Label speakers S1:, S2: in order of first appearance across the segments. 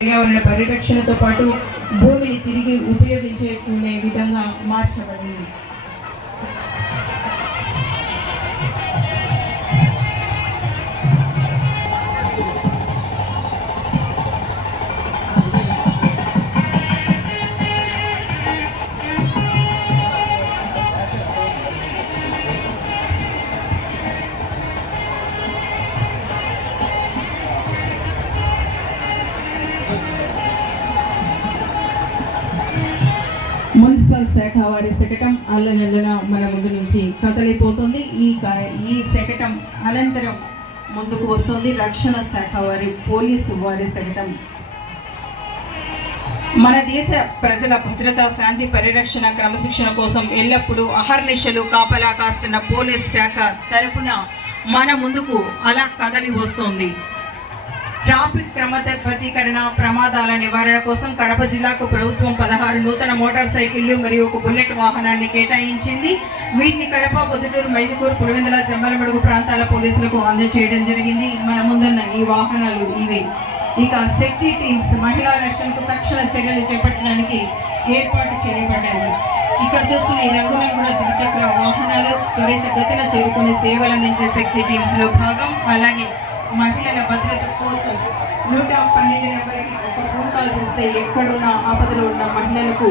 S1: పర్యావరణ పరిరక్షణతో పాటు భూమిని తిరిగి ఉపయోగించుకునే విధంగా మార్చబడింది. మున్సిపల్ శాఖ వారి శకటం అల్లనల్లన మన ముందు నుంచి కదలిపోతుంది. ఈ ఈ శకటం అనంతరం ముందుకు వస్తుంది. రక్షణ శాఖ వారి పోలీసు వారి శకటం. మన దేశ ప్రజల భద్రత శాంతి పరిరక్షణ క్రమశిక్షణ కోసం ఎల్లప్పుడూ అహర్నిశలు కాపలా కాస్తున్న పోలీస్ శాఖ తరపున మన ముందుకు అలా కదలి వస్తోంది. ట్రాఫిక్ క్రమబద్ధీకరణ ప్రమాదాల నివారణ కోసం కడప జిల్లాకు ప్రభుత్వం పదహారు నూతన మోటార్ సైకిళ్ళు మరియు ఒక బుల్లెట్ వాహనాన్ని కేటాయించింది. వీటిని కడప పొద్దుటూరు మైదుకూరు పులివెందుల జమ్మలమడుగు ప్రాంతాల పోలీసులకు అందజేయడం జరిగింది. మన ముందున్న ఈ వాహనాలు ఇవే. ఇక శక్తి టీమ్స్ మహిళా రక్షణకు తక్షణ చర్యలు చేపట్టడానికి ఏర్పాటు చేయబడ్డాయి. ఇక్కడ చూస్తున్న ఈ రంగురంగుల ద్విచక్ర వాహనాలు త్వరితగతిన చేరుకుని సేవలు అందించే శక్తి టీమ్స్లో భాగం. అలాగే మహిళల భద్రత కోసం నూట పన్నెండు నెంబర్కి ఒక ఫోన్ కాల్ చేస్తే ఎక్కడున్న ఆపదలో ఉన్న మహిళలకు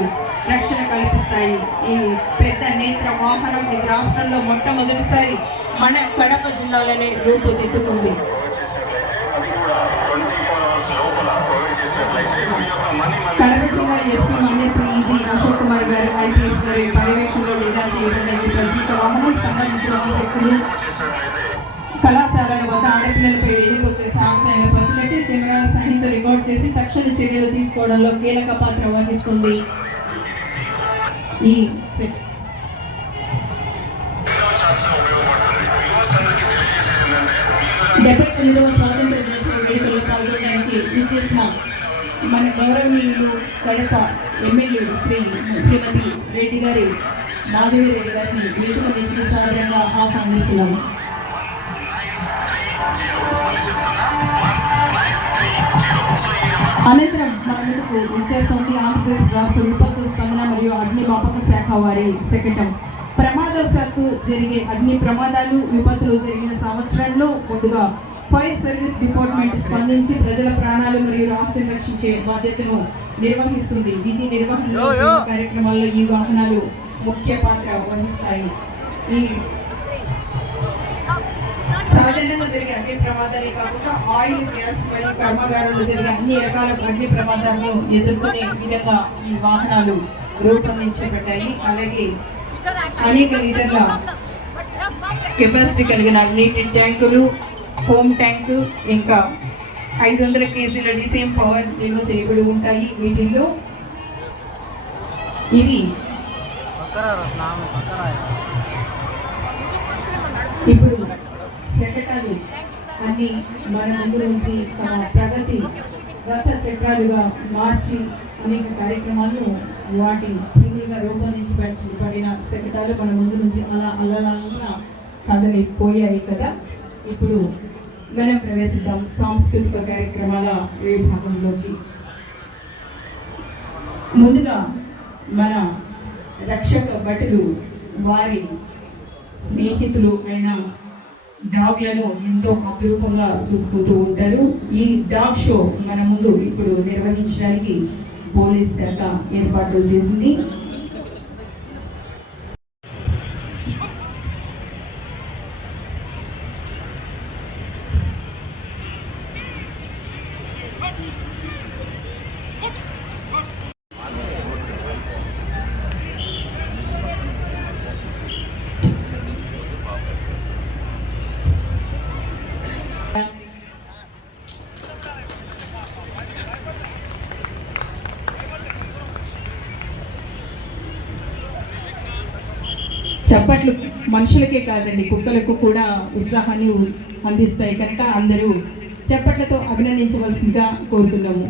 S1: రక్షణ కల్పిస్తాయి. ఈ పెద్ద నేత్ర వాహనం ఇది రాష్ట్రంలో మొట్టమొదటిసారి మన కడప జిల్లాలోనే రూపుదిద్దుకుంది. కడప జిల్లా ఎస్పీ మన్యశ్రీ ఈజీ అశోక్ కుమార్ గారు ఐపీఎస్ గారి పర్యవేక్షణలో డిజా చేయబడిన ప్రత్యేక వాహనం సంఘటిత శక్తులు కళాశాలల వద్ద ఆడపిల్లలపై వేధింపొచ్చే సాగుతైన ఫెసిలిటీ కెమెరాల సహితం రికార్డ్ చేసి తక్షణ చర్యలు తీసుకోవడంలో కీలక పాత్ర వహిస్తుంది. ఈ సెట్. డెబ్బై తొమ్మిదవ స్వాతంత్ర దినోత్సవ వేడుకల్లో పాల్గొనడానికి విచ్చేసిన మన గౌరవనీయులు కడప ఎమ్మెల్యే శ్రీ శ్రీమతి రెడ్డి గారి మాధవి రెడ్డి గారిని వేదిక వ్యక్తి సాధారణంగా ఆహ్వానిస్తున్నాము. అనంతరం మన ముందుకు ఆంధ్రప్రదేశ్ రాష్ట్ర విపత్తు స్పందన మరియు అగ్నిమాపక శాఖ వారి శకటం. ప్రమాదవశాత్తు జరిగే అగ్ని ప్రమాదాలు విపత్తులు జరిగిన సంవత్సరంలో ముందుగా ఫైర్ సర్వీస్ డిపార్ట్మెంట్ స్పందించి ప్రజల ప్రాణాలు మరియు ఆస్తిని రక్షించే బాధ్యతను నిర్వహిస్తుంది. విధి నిర్వహణలో కార్యక్రమాల్లో ఈ వాహనాలు ముఖ్య పాత్ర వహిస్తాయి. ఈ సాధారణంగా జరిగే అగ్ని ప్రమాదాలే కాకుండా ఆయిల్ గ్యాస్ మరియు కర్మాగారాల్లో జరిగే అన్ని రకాల అగ్ని ప్రమాదాలను ఎదుర్కొనే విధంగా ఈ వాహనాలు రూపొందించబడ్డాయి. అలాగే అనేక లీటర్ల కెపాసిటీ కలిగిన నీటి ట్యాంకులు హోమ్ ట్యాంకు ఇంకా ఐదు వందల కేజీల డిసేమ్ పవర్ నిల్వ చేయబడి ఉంటాయి వీటిల్లో. ఇవి ఇప్పుడు శకటాలు అన్ని మన ముందు నుంచి తమ ప్రగతి రథ చక్రాలుగా మార్చి అనేక కార్యక్రమాలను వాటి రూపొందించబడి పడిన శకటాలు మన ముందు నుంచి అలా అల్లలా కదలిపోయాయి కదా. ఇప్పుడు మనం ప్రవేశిద్దాం సాంస్కృతిక కార్యక్రమాల విభాగంలోకి. ముందుగా మన రక్షక భటులు వారి స్నేహితులు అయిన డాగ్లను ఎంతో అపురూపంగా చూసుకుంటూ ఉంటారు. ఈ డాగ్ షో మన ముందు ఇప్పుడు నిర్వహించడానికి పోలీస్ శాఖ ఏర్పాట్లు చేసింది. చప్పట్లు మనుషులకే కాదండి కుక్కలకు కూడా ఉత్సాహాన్ని అందిస్తాయి కనుక అందరూ చప్పట్లతో అభినందించవలసిందిగా కోరుతున్నాము.